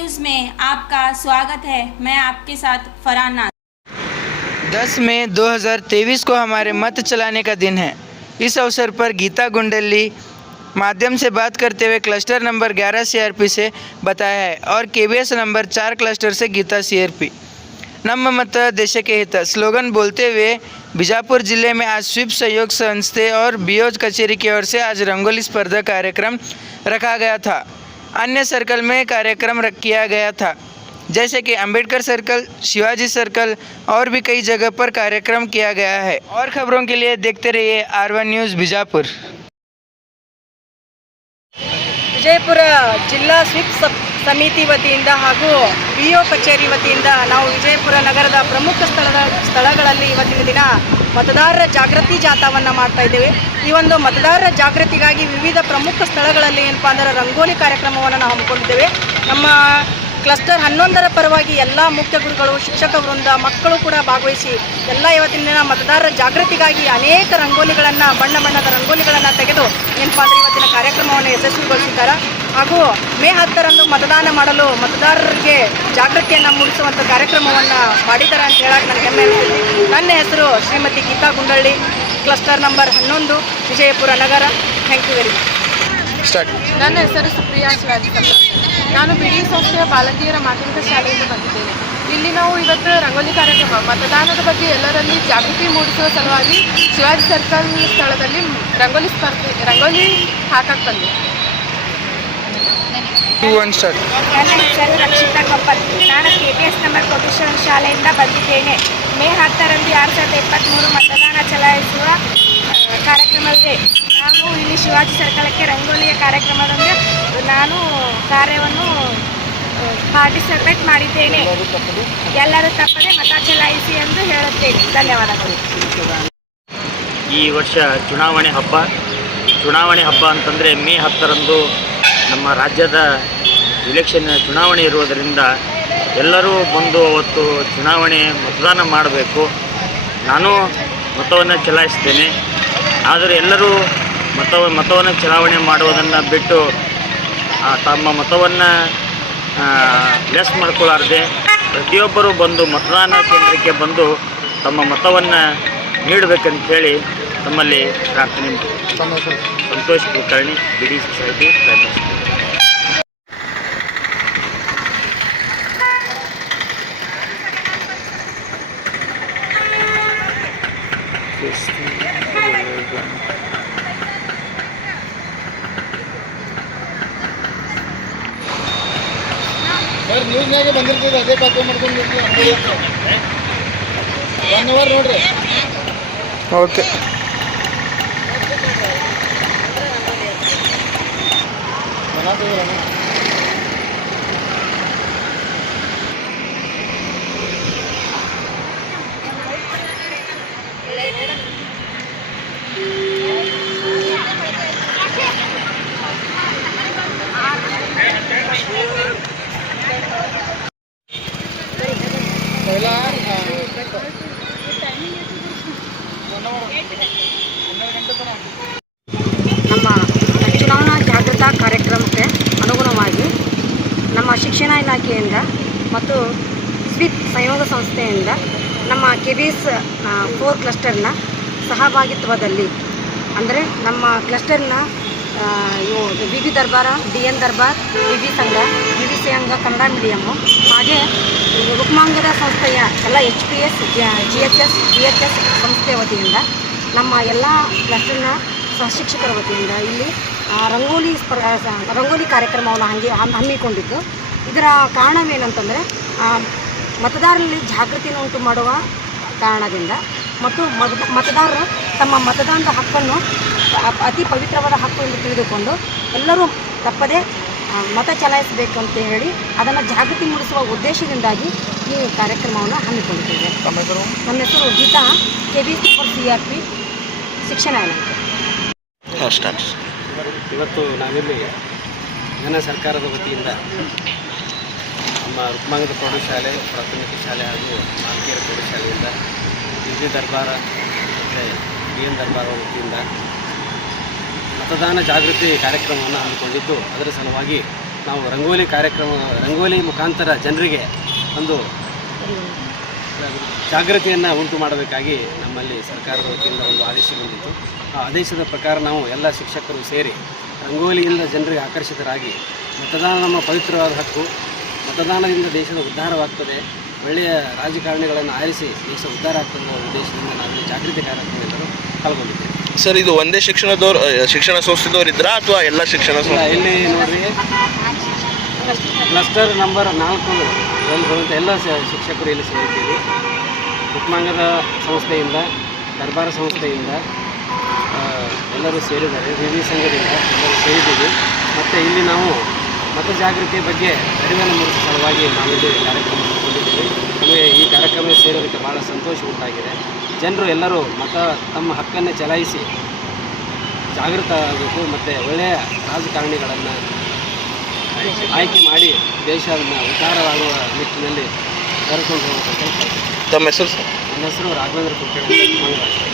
News में आपका स्वागत है। मैं आपके साथ फरहान नाज। 10 मई 2023 को हमारे मत चलाने का दिन है। इस अवसर पर गीता गुंडल्ली माध्यम से बात करते हुए क्लस्टर नंबर 11 सीआरपी से बताया है और केबीएस नंबर 4 क्लस्टर से गीता सीआरपी। ನಮ್ಮ मत देश के हित स्लोगन बोलते हुए बीजापुर जिले में आज स्वीप सहयोग संस्थे और बीओज कचेरी की ओर से आज रंगोली स्पर्धा कार्यक्रम रखा गया था। अन्य सर्कल में कार्यक्रम किया गया था, जैसे कि अंबेडकर सर्कल, शिवाजी सर्कल और भी कई जगह पर कार्यक्रम किया गया है। और खबरों के लिए देखते रहिए R1 न्यूज़ बीजापुर। ವಿಜಯಪುರ ಜಿಲ್ಲಾ ಸ್ವೀಪ್ ಸಮಿತಿ ವತಿಯಿಂದ ಹಾಗೂ ಬಿಒ ಕಚೇರಿ ವತಿಯಿಂದ ನಾವು ವಿಜಯಪುರ ನಗರದ ಪ್ರಮುಖ ಸ್ಥಳಗಳಲ್ಲಿ ಇವತ್ತಿನ ದಿನ ಮತದಾರರ ಜಾಗೃತಿ ಜಾಥಾವನ್ನು ಮಾಡ್ತಾ ಇದ್ದೇವೆ। ಈ ಒಂದು ಮತದಾರರ ಜಾಗೃತಿಗಾಗಿ ವಿವಿಧ ಪ್ರಮುಖ ಸ್ಥಳಗಳಲ್ಲಿ ಏನಪ್ಪಾ ಅಂದರೆ ರಂಗೋಲಿ ಕಾರ್ಯಕ್ರಮವನ್ನು ನಾವು ಹಮ್ಮಿಕೊಂಡಿದ್ದೇವೆ। ನಮ್ಮ ಕ್ಲಸ್ಟರ್ 11ರ ಪರವಾಗಿ ಎಲ್ಲ ಮುಖ್ಯ ಗುರುಗಳು, ಶಿಕ್ಷಕ ವೃಂದ, ಮಕ್ಕಳು ಕೂಡ ಭಾಗವಹಿಸಿ ಎಲ್ಲ ಇವತ್ತಿನ ದಿನ ಮತದಾರರ ಜಾಗೃತಿಗಾಗಿ ಅನೇಕ ರಂಗೋಲಿಗಳನ್ನು, ಬಣ್ಣ ಬಣ್ಣದ ರಂಗೋಲಿಗಳನ್ನು ತೆಗೆದು ಏನಪ್ಪಾ ಅಂದರೆ ಇವತ್ತಿನ ಕಾರ್ಯಕ್ರಮವನ್ನು ಯಶಸ್ವಿಗೊಳಿಸಿದ್ದಾರೆ। ಹಾಗೂ ಮೇ 10ರಂದು ಮತದಾನ ಮಾಡಲು ಮತದಾರರಿಗೆ ಜಾಗೃತಿಯನ್ನು ಮೂಡಿಸುವಂಥ ಕಾರ್ಯಕ್ರಮವನ್ನು ಮಾಡಿದ್ದಾರೆ ಅಂತ ಹೇಳಕ್ಕೆ ನನಗೆ ಹೆಮ್ಮೆ ಅನಿಸುತ್ತೆ। ನನ್ನ ಹೆಸರು ಶ್ರೀಮತಿ ಗೀತಾ ಗುಂಡಳ್ಳಿ, ಕ್ಲಸ್ಟರ್ ನಂಬರ್ 11, ವಿಜಯಪುರ ನಗರ। Thank you very much. ನನ್ನ ಹೆಸರು ಸುಪ್ರಿಯಾ ಶಿವಾಜಿ ಕಲ್ಲಾಳ. ನಾನು ಬಿಡಿ ಸಂಸ್ಥೆಯ ಬಾಲಕಿಯರ ಮಾಧ್ಯಮಿಕ ಶಾಲೆಯಿಂದ ಬಂದಿದ್ದೇನೆ। ಇಲ್ಲಿ ನಾವು ಇವತ್ತು ರಂಗೋಲಿ ಕಾರ್ಯಕ್ರಮ, ಮತದಾನದ ಬಗ್ಗೆ ಎಲ್ಲರಲ್ಲಿ ಜಾಗೃತಿ ಮೂಡಿಸುವ ಸಲುವಾಗಿ ಶಿವಾಜಿ ಸರ್ಕಲ್ ಸ್ಥಳದಲ್ಲಿ ರಂಗೋಲಿ ಹಾಕಕ್ಕೆ ಬಂದೆ। ನನ್ನ ಹೆಸರು ರಕ್ಷಿತಾ ಕಪ್ಪಲ್. ನಾನು KPS ನಂಬರ್ ಪ್ರೊಫೆಷನಲ್ ಶಾಲೆಯಿಂದ ಬಂದಿದ್ದೇನೆ। ಮೇ 10ರಂದು 2023 ಮತದಾನ ಚಲಾಯಿಸುವ ಕಾರ್ಯಕ್ರಮವಿದೆ। ನಾನು ಇಲ್ಲಿ ಶಿವಾಜಿ ಸರ್ಕಲಕ್ಕೆ ರಂಗೋಲಿಯ ಕಾರ್ಯಕ್ರಮದಂತೆ ನಾನು ಕಾರ್ಯವನ್ನು ಪಾರ್ಟಿಸಿಪೇಟ್ ಮಾಡಿದ್ದೇನೆ। ಎಲ್ಲರೂ ತಪ್ಪದೆ ಮತ ಚಲಾಯಿಸಿ ಎಂದು ಹೇಳುತ್ತೇನೆ। ಧನ್ಯವಾದಗಳು। ಈ ವರ್ಷ ಚುನಾವಣೆ ಹಬ್ಬ ಅಂತಂದರೆ ಮೇ 10ರಂದು ನಮ್ಮ ರಾಜ್ಯದ ಇಲೆಕ್ಷನ್ ಚುನಾವಣೆ ಇರುವುದರಿಂದ ಎಲ್ಲರೂ ಬಂದು ಅವತ್ತು ಮತದಾನ ಮಾಡಬೇಕು। ನಾನು ಮತವನ್ನು ಚಲಾಯಿಸ್ತೇನೆ, ಆದರೆ ಎಲ್ಲರೂ ಮತವನ್ನು ಚಲಾವಣೆ ಮಾಡುವುದನ್ನು ಬಿಟ್ಟು ತಮ್ಮ ಮತವನ್ನು ಲೆಸ್ ಮಾಡ್ಕೊಳ್ಳಾರ್ದೆ ಪ್ರತಿಯೊಬ್ಬರೂ ಬಂದು ಮತದಾನ ಕೇಂದ್ರಕ್ಕೆ ಬಂದು ತಮ್ಮ ಮತವನ್ನು ನೀಡಬೇಕಂತ ಹೇಳಿ ತಮ್ಮಲ್ಲಿ ಪ್ರಾರ್ಥನೆ ಸಂತೋಷ್ ಕುಲಕರ್ಣಿ, ಬಿಡಿ ಸೊಸೈಟಿ ಪ್ರಯತ್ನಿಸುತ್ತೇವೆ। ನ್ಯೂಸ್ನಾಗೆ ಬಂದಿರ್ತದೆ, ಅದೇ ಕಾಪಿ ಮಾಡ್ಕೊಂಡು 1 ಅವರ್ ನೋಡ್ರಿ। ಓಕೆ, ನಮ್ಮ ಚುನಾವಣಾ ಜಾಗೃತಾ ಕಾರ್ಯಕ್ರಮಕ್ಕೆ ಅನುಗುಣವಾಗಿ ನಮ್ಮ ಶಿಕ್ಷಣ ಇಲಾಖೆಯಿಂದ ಮತ್ತು ಸ್ವೀಪ್ ಸಹಯೋಗ ಸಂಸ್ಥೆಯಿಂದ ನಮ್ಮ KBS 4 ಕ್ಲಸ್ಟರ್ನ ಸಹಭಾಗಿತ್ವದಲ್ಲಿ, ಅಂದರೆ ನಮ್ಮ ಕ್ಲಸ್ಟರ್ನ BB ದರ್ಬಾರ, DN ದರ್ಬಾರ್, BB ಸಂಘ, BBC ಸಂಘ ಕನ್ನಡ ಮೀಡಿಯಮ್ಮು, ಹಾಗೆ ರುಕ್ಮಾಂಗದ ಸಂಸ್ಥೆಯ ಎಲ್ಲ HPS, GHS, BHS ಸಂಸ್ಥೆಯ ವತಿಯಿಂದ ನಮ್ಮ ಎಲ್ಲ ಕ್ಲಸ್ಟರ್ನ ಶಿಕ್ಷಕರ ವತಿಯಿಂದ ಇಲ್ಲಿ ರಂಗೋಲಿ ಕಾರ್ಯಕ್ರಮವನ್ನು ಹಮ್ಮಿಕೊಂಡಿದ್ದು, ಇದರ ಕಾರಣವೇನಂತಂದರೆ ಮತದಾರರಲ್ಲಿ ಜಾಗೃತಿಯನ್ನು ಉಂಟು ಮಾಡುವ ಕಾರಣದಿಂದ ಮತ್ತು ಮತದಾರರು ತಮ್ಮ ಮತದಾನದ ಹಕ್ಕನ್ನು ಅತಿ ಪವಿತ್ರವಾದ ಹಕ್ಕು ಎಂದು ತಿಳಿದುಕೊಂಡು ಎಲ್ಲರೂ ತಪ್ಪದೇ ಮತ ಚಲಾಯಿಸಬೇಕಂತ ಹೇಳಿ ಅದನ್ನು ಜಾಗೃತಿ ಮೂಡಿಸುವ ಉದ್ದೇಶದಿಂದಾಗಿ ಈ ಕಾರ್ಯಕ್ರಮವನ್ನು ಹಮ್ಮಿಕೊಂಡಿದ್ದೇವೆ। ನಮ್ಮ ಹೆಸರು ಗೀತಾ, KBS ನಂಬರ್ CRP, ಶಿಕ್ಷಣ ಇಲಾಖೆ। ಇವತ್ತು ನಾವಿಲ್ಲಿ ಜನ ಸರ್ಕಾರದ ವತಿಯಿಂದ ನಮ್ಮ ರುಕ್ಮಾಂಗದ ಪ್ರೌಢಶಾಲೆ, ಪ್ರಾಥಮಿಕ ಶಾಲೆ ಹಾಗೂ ಬಾಲಕಿಯರ ಪ್ರೌಢಶಾಲೆಯಿಂದ BB ದರ್ಬಾರ ಮತ್ತು DN ದರ್ಬಾರ ವತಿಯಿಂದ ಮತದಾನ ಜಾಗೃತಿ ಕಾರ್ಯಕ್ರಮವನ್ನು ಹಮ್ಮಿಕೊಂಡಿದ್ದು, ಅದರ ಸಲುವಾಗಿ ನಾವು ರಂಗೋಲಿ ಮುಖಾಂತರ ಜನರಿಗೆ ಒಂದು ಜಾಗೃತಿಯನ್ನು ಉಂಟು ಮಾಡಬೇಕಾಗಿ ನಮ್ಮಲ್ಲಿ ಸರ್ಕಾರದ ವತಿಯಿಂದ ಒಂದು ಆದೇಶ ಬಂದಿತ್ತು. ಆ ಆದೇಶದ ಪ್ರಕಾರ ನಾವು ಎಲ್ಲ ಶಿಕ್ಷಕರು ಸೇರಿ ರಂಗೋಲಿಯಿಂದ ಜನರಿಗೆ ಆಕರ್ಷಿತರಾಗಿ ಮತದಾನ ನಮ್ಮ ಪವಿತ್ರವಾದ ಹಕ್ಕು, ಮತದಾನದಿಂದ ದೇಶದ ಉದ್ಧಾರವಾಗ್ತದೆ, ಒಳ್ಳೆಯ ರಾಜಕಾರಣಿಗಳನ್ನು ಆರಿಸಿ ದೇಶ ಉದ್ಧಾರ ಆಗ್ತದೆ ಅನ್ನೋ ಉದ್ದೇಶದಿಂದ ನಾವಿಲ್ಲಿ ಜಾಗೃತಿ ಕಾರ್ಯಕ್ರಮದಲ್ಲೂ ಪಾಲ್ಗೊಂಡಿದ್ದೇವೆ. ಸರ್, ಇದು ಒಂದೇ ಶಿಕ್ಷಣ ಸಂಸ್ಥೆದವ್ರು ಇದ್ರಾ ಅಥವಾ ಎಲ್ಲ ಶಿಕ್ಷಣ ಇಲ್ಲ, ಇಲ್ಲಿ ನೋಡ್ರಿ ಕ್ಲಸ್ಟರ್ ನಂಬರ್ 4 ಬರುವಂಥ ಎಲ್ಲ ಶಿಕ್ಷಕರು ಇಲ್ಲಿ ಸೇರಿದ್ದೀವಿ. ಉಪಮಾಂಗದ ಸಂಸ್ಥೆಯಿಂದ, ದರ್ಬಾರ ಸಂಸ್ಥೆಯಿಂದ ಎಲ್ಲರೂ ಸೇರಿದ್ದಾರೆ, ವಿವಿ ಸಂಘದಿಂದ ಎಲ್ಲರೂ ಸೇರಿದ್ದೀವಿ. ಮತ್ತು ಇಲ್ಲಿ ನಾವು ಮತ ಜಾಗೃತಿ ಬಗ್ಗೆ ಅರಿವನ್ನು ಮೂಡಿಸುವ ಸಲುವಾಗಿ ನಾವಿಲ್ಲಿ ಕಾರ್ಯಕ್ರಮ ಹಮ್ಮಿಕೊಂಡಿದ್ದೀವಿ. ನಮಗೆ ಈ ಕಾರ್ಯಕ್ರಮ ಸೇರೋದಕ್ಕೆ ಭಾಳ ಸಂತೋಷ ಉಂಟಾಗಿದೆ. ಜನರು ಎಲ್ಲರೂ ತಮ್ಮ ಹಕ್ಕನ್ನು ಚಲಾಯಿಸಿ ಜಾಗೃತ ಆಗಬೇಕು ಮತ್ತು ಒಳ್ಳೆಯ ರಾಜಕಾರಣಿಗಳನ್ನು ಆಯ್ಕೆ ಮಾಡಿ ದೇಶವನ್ನು ಉದ್ಧಾರವಾಗುವ ನಿಟ್ಟಿನಲ್ಲಿ ಕರೆದುಕೊಂಡು ಹೋಗಬೇಕು. ತಮ್ಮ ಹೆಸರು ಸರ್? ನನ್ನ ಹೆಸರು ರಾಘವೇಂದ್ರ ಕುಲಕರ್ಣಿ.